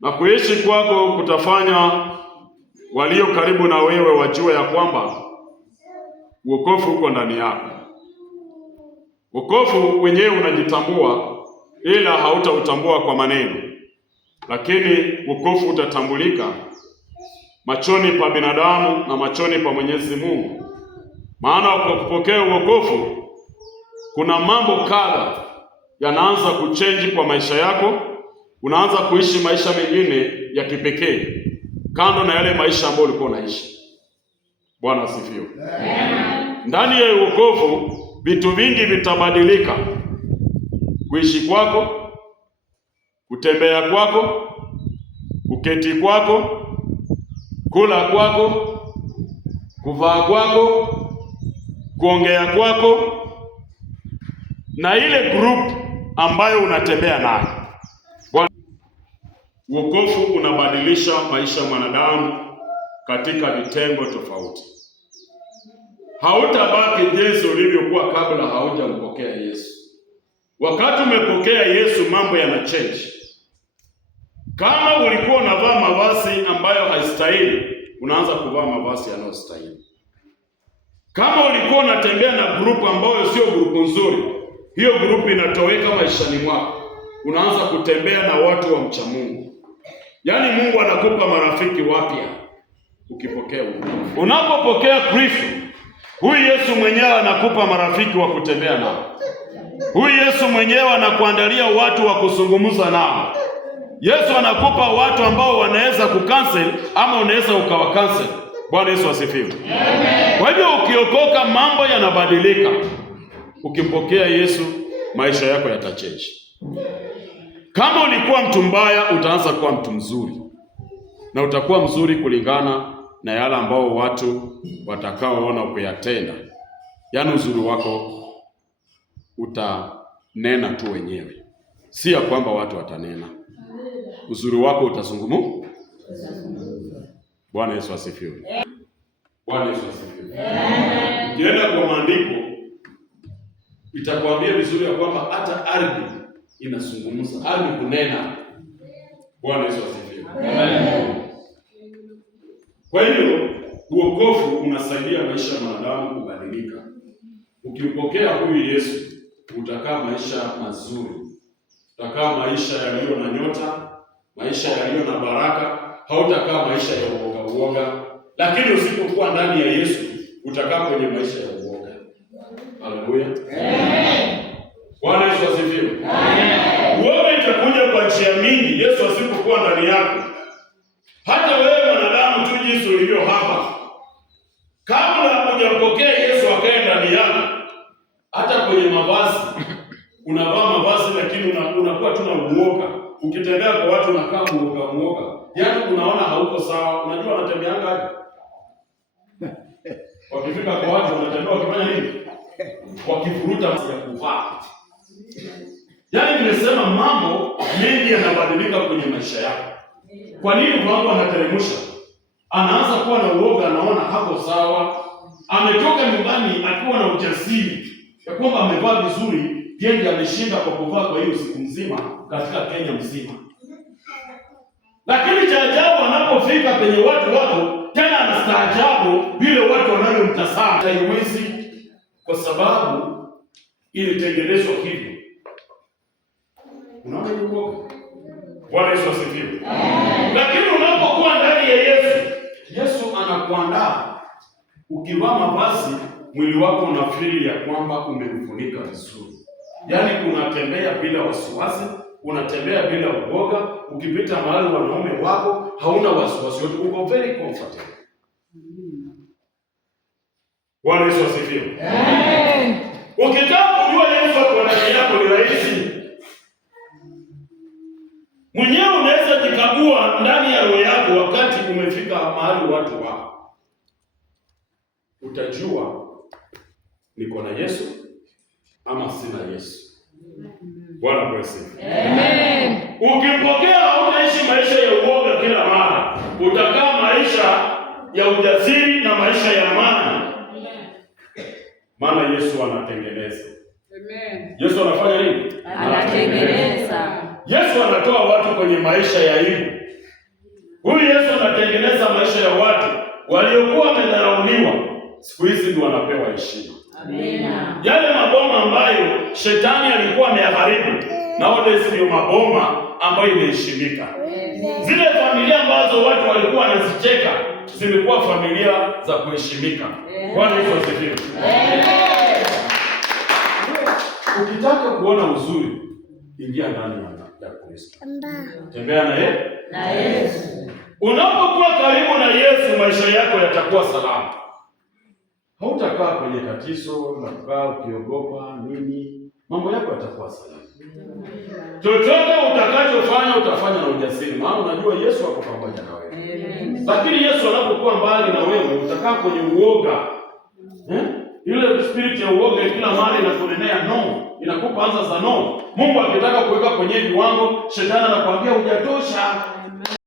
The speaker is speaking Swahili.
na kuishi kwako kutafanya walio karibu na wewe wajue ya kwamba wokovu uko ndani yako. Wokovu wenyewe unajitambua, ila hautautambua kwa maneno, lakini wokovu utatambulika machoni pa binadamu na machoni pa Mwenyezi Mungu. Maana kwa kupokea wokovu kuna mambo kadha yanaanza kuchange kwa maisha yako. Unaanza kuishi maisha mengine ya kipekee kando na yale maisha ambayo ulikuwa unaishi. Bwana asifiwe. Ndani ya wokovu vitu vingi vitabadilika: kuishi kwako, kutembea kwako, kuketi kwako, kula kwako, kuvaa kwako, kuongea kwako, na ile group ambayo unatembea nayo. Wokovu unabadilisha maisha ya mwanadamu katika vitengo tofauti. Hautabaki jinsi ulivyokuwa kabla haujampokea Yesu. Wakati umepokea Yesu, mambo yana change. Kama ulikuwa unavaa mavazi ambayo haistahili, unaanza kuvaa mavazi yanayostahili. Kama ulikuwa unatembea na grupu ambayo sio grupu nzuri, hiyo grupu inatoweka maishani mwako. Unaanza kutembea na watu wa mcha Mungu. Yaani Mungu anakupa marafiki wapya ukipokea wokovu. Unapopokea Kristo, huyu Yesu mwenyewe anakupa marafiki wa kutembea nao. Huyu Yesu mwenyewe anakuandalia watu wa kuzungumza nao. Yesu anakupa watu ambao wanaweza kucancel ama unaweza ukawacancel. Bwana Yesu asifiwe. Amen. Kwa hivyo ukiokoka, mambo yanabadilika. Ukimpokea Yesu, maisha yako yatachange. Kama ulikuwa mtu mbaya, utaanza kuwa mtu mzuri, na utakuwa mzuri kulingana na yale ambao watu watakaoona ukiyatenda. Yaani uzuri wako utanena tu wenyewe, si ya kwamba watu watanena. Uzuri wako utazungumza. Bwana Yesu asifiwe. Bwana Yesu asifiwe. Ukienda kwa maandiko itakwambia vizuri ya kwamba hata ardhi inazungumza, ardhi kunena. Bwana Yesu asifiwe. Kwa hiyo wokovu unasaidia maisha ya mwanadamu kubadilika. Ukimpokea huyu Yesu, utakaa maisha mazuri, utakaa maisha yaliyo na nyota, maisha yaliyo na baraka. Hautakaa maisha ya uoga. Lakini usipokuwa ndani ya Yesu, utakaa kwenye maisha ya uoga. Haleluya. Bwana Yesu asifiwe. Uoga itakuja kwa njia mingi Yesu asipokuwa ndani yako. Hata wewe mwanadamu tu jinsi ulivyo hapa, kabla hujampokea Yesu akae ndani yako, hata kwenye mavazi unavaa mavazi lakini unakuwa tu na uoga. Ukitembea kwa watu unakaa muoga. Yaani unaona hauko sawa. Unajua wanatembeanga aje? Wakifika kwa watu wanatembea wakifanya nini? Wakifuruta ya kuvaa. Yaani nimesema mambo mengi yanabadilika kwenye maisha yako. Kwa nini mtu anateremsha? Anaanza kuwa na uoga, anaona hako sawa. Ametoka nyumbani akiwa na ujasiri ya kwamba amevaa vizuri, yeye ameshinda kwa kuvaa kwa hiyo siku nzima katika Kenya mzima. Lakini cha ajabu anapofika penye watu wako, tena anastaajabu vile watu wanavyomtazama. Haiwezi, kwa sababu ilitengenezwa hivyo. Unaona yuko? Bwana Yesu asifiwe. Lakini unapokuwa ndani ya Yesu, Yesu anakuandaa. Ukivaa mavazi, mwili wako unafeel ya kwamba umeufunika vizuri. Yaani unatembea bila wasiwasi, unatembea bila uoga. Ukipita mahali wanaume wako, hauna wasiwasi wote, uko very comfortable. Bwana Yesu asifiwe. Ukitaka kujua Yesu kwa ndani yako ni rahisi. Mwenyewe unaweza jikagua ndani ya roho yako wakati umefika mahali watu wako. Utajua niko na Yesu ama sina Yesu. Bwana asifiwe. Amen. Ukimpokea hautaishi maisha ya uoga kila mara. Utakaa maisha ya ujasiri na maisha ya amani. Maana Yesu anatengeneza. Amen. Yesu anafanya nini? Anatengeneza. Yesu anatoa watu kwenye maisha ya aibu Huyu Yesu anatengeneza maisha ya watu waliokuwa wamedharauliwa, siku hizi ndio wanapewa heshima. Amina. Yale maboma ambayo shetani alikuwa ameyaharibu, nowadays ndio maboma ambayo imeheshimika. Zile familia ambazo watu walikuwa wanazicheka zimekuwa familia za kuheshimika. Bwana Yesu asifiwe. Ukitaka kuona uzuri, ingia ndani ya Kristo. Tembea na Yesu. Unapokuwa karibu na Yesu, maisha yako yatakuwa salama. Hautakaa kwenye tatizo na kukaa ukiogopa nini. Mambo yako yatakuwa salama. Chochote utakachofanya utafanya na ujasiri, maana unajua Yesu ako pamoja na wewe. Lakini Yesu anapokuwa mbali na wewe, utakaa kwenye uoga. Ile spirit ya uoga kila mara inakunenea no, inakupa anza za no. Mungu akitaka kuweka kwenye viwango, shetani anakuambia hujatosha.